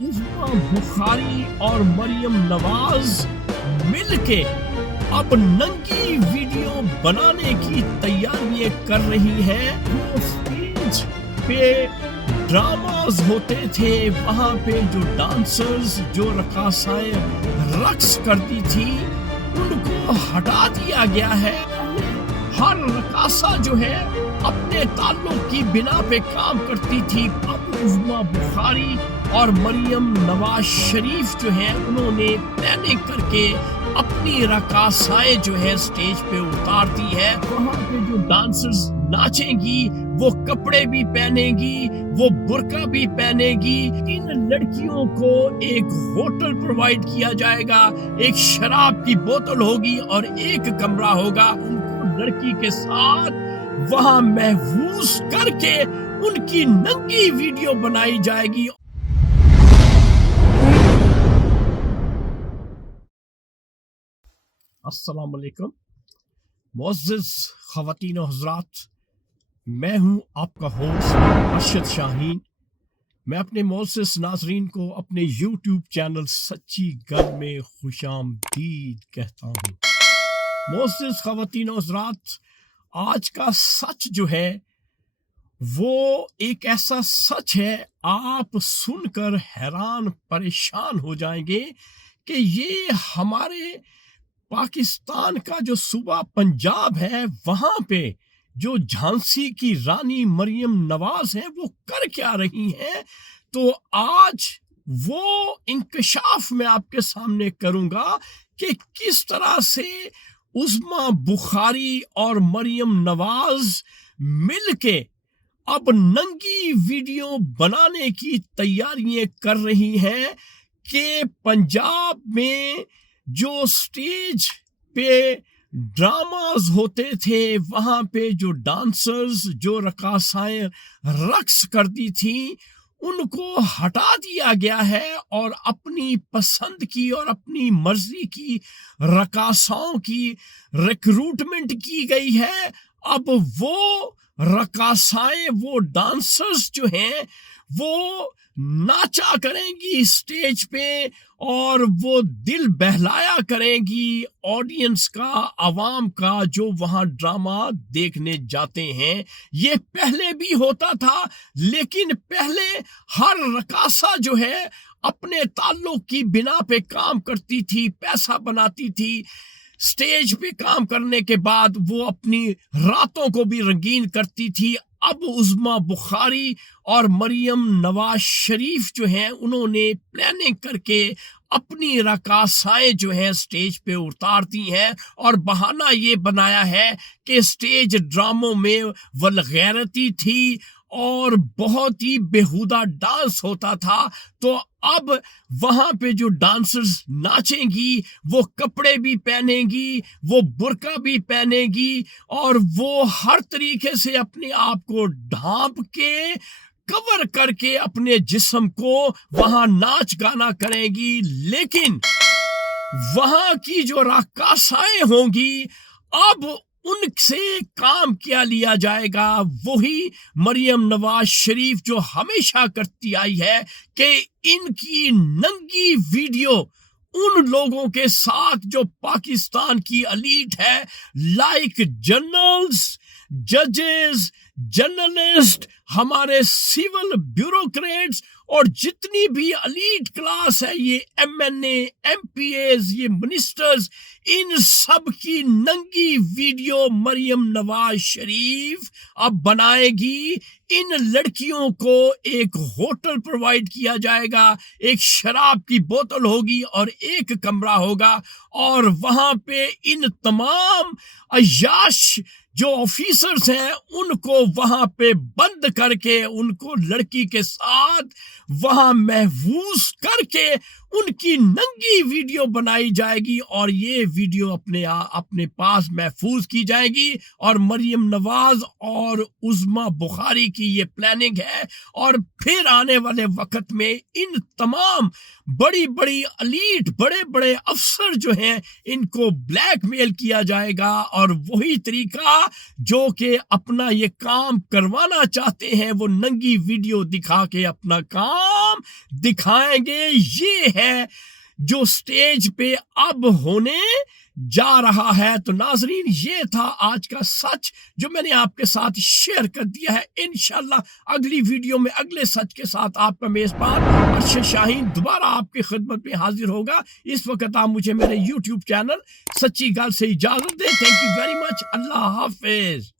उज़्मा बुखारी और मरियम नवाज मिलके अब नंगी वीडियो बनाने की तैयारियां कर रही है। जो स्टेज पे ड्रामास होते थे वहां पे जो डांसर्स जो रकासाएं रक्स करती थी उनको हटा दिया गया है। हर रकासा जो है अपने ताल्लुक की बिना पे काम करती थी। अब उज़्मा बुखारी और मरियम नवाज शरीफ जो है उन्होंने प्लानिंग करके अपनी रकासाएं जो है स्टेज पे उतारती है। वहाँ पे जो डांसर्स नाचेंगी वो कपड़े भी पहनेगी, वो बुर्का भी पहनेगी। इन लड़कियों को एक होटल प्रोवाइड किया जाएगा, एक शराब की बोतल होगी और एक कमरा होगा। उनको लड़की के साथ वहां महफूज करके उनकी नंगी वीडियो बनाई जाएगी। अस्सलाम वालेकुम मुअज़्ज़िज़ ख़वातीन और हज़रात, मैं हूं आपका होस्ट अरशद शाहीन। मैं अपने मुअज़्ज़िज़ नाज़रीन को अपने यूट्यूब चैनल सच्ची गम में खुशामदीद कहता हूं। मुअज़्ज़िज़ ख़वातीन और हज़रात, आज का सच जो है वो एक ऐसा सच है आप सुनकर हैरान परेशान हो जाएंगे कि ये हमारे पाकिस्तान का जो सूबा पंजाब है वहां पे जो झांसी की रानी मरियम नवाज है वो कर क्या रही हैं। तो आज वो इंकशाफ मैं आपके सामने करूंगा कि किस तरह से उज़्मा बुखारी और मरियम नवाज मिलके अब नंगी वीडियो बनाने की तैयारियां कर रही हैं कि पंजाब में जो स्टेज पे ड्रामास होते थे वहां पे जो डांसर्स जो रकासाएं रक्स करती थी उनको हटा दिया गया है और अपनी पसंद की और अपनी मर्जी की रकासाओं की रिक्रूटमेंट की गई है। अब वो रकासाएं वो डांसर्स जो हैं वो नाचा करेंगी स्टेज पे और वो दिल बहलाया करेंगी ऑडियंस का, आवाम का जो वहां ड्रामा देखने जाते हैं। ये पहले भी होता था लेकिन पहले हर रकासा जो है अपने ताल्लुक की बिना पे काम करती थी, पैसा बनाती थी। स्टेज पे काम करने के बाद वो अपनी रातों को भी रंगीन करती थी। अब उज़्मा बुखारी और मरियम नवाज शरीफ जो हैं उन्होंने प्लानिंग करके अपनी रकासाएं जो है स्टेज पे उतारती हैं और बहाना ये बनाया है कि स्टेज ड्रामों में वल्गैरिटी थी और बहुत ही बेहुदा डांस होता था। तो अब वहां पे जो डांसर्स नाचेंगी वो कपड़े भी पहनेगी, वो बुर्का भी पहनेगी और वो हर तरीके से अपने आप को ढांप के कवर करके अपने जिस्म को वहां नाच गाना करेंगी। लेकिन वहां की जो रकासाएं होंगी अब उनसे काम क्या लिया जाएगा। वही मरियम नवाज शरीफ जो हमेशा करती आई है कि इनकी नंगी वीडियो उन लोगों के साथ जो पाकिस्तान की एलीट है, लाइक जनरल्स, जजेस, जर्नलिस्ट, हमारे सिविल ब्यूरोक्रेट्स और जितनी भी एलीट क्लास है, ये एमएनए, एमपीएस, ये मिनिस्टर्स, इन सब की नंगी वीडियो मरियम नवाज शरीफ अब बनाएगी। इन लड़कियों को एक होटल प्रोवाइड किया जाएगा, एक शराब की बोतल होगी और एक कमरा होगा और वहां पे इन तमाम अय्याश जो ऑफिसर्स हैं उनको वहां पे बंद करके उनको लड़की के साथ वहां महफूज करके उनकी नंगी वीडियो बनाई जाएगी और ये वीडियो अपने पास महफूज की जाएगी। और मरियम नवाज और उज़्मा बुखारी की ये प्लानिंग है और फिर आने वाले वक्त में इन तमाम बड़ी बड़ी एलीट बड़े बड़े अफसर जो हैं इनको ब्लैकमेल किया जाएगा और वही तरीका جو کہ اپنا یہ کام کروانا چاہتے ہیں وہ ننگی ویڈیو دکھا کے اپنا کام دکھائیں گے. یہ ہے جو سٹیج پہ اب ہونے جا رہا ہے. تو ناظرین یہ تھا آج کا سچ جو میں نے آپ کے ساتھ شیئر کر دیا ہے. انشاءاللہ اگلی ویڈیو میں اگلے سچ کے ساتھ آپ کا میزبان ارشد شاہین دوبارہ آپ کی خدمت میں حاضر ہوگا. اس وقت آپ مجھے میرے یوٹیوب چینل سچی گل سے اجازت دیں. Thank you very much. اللہ حافظ.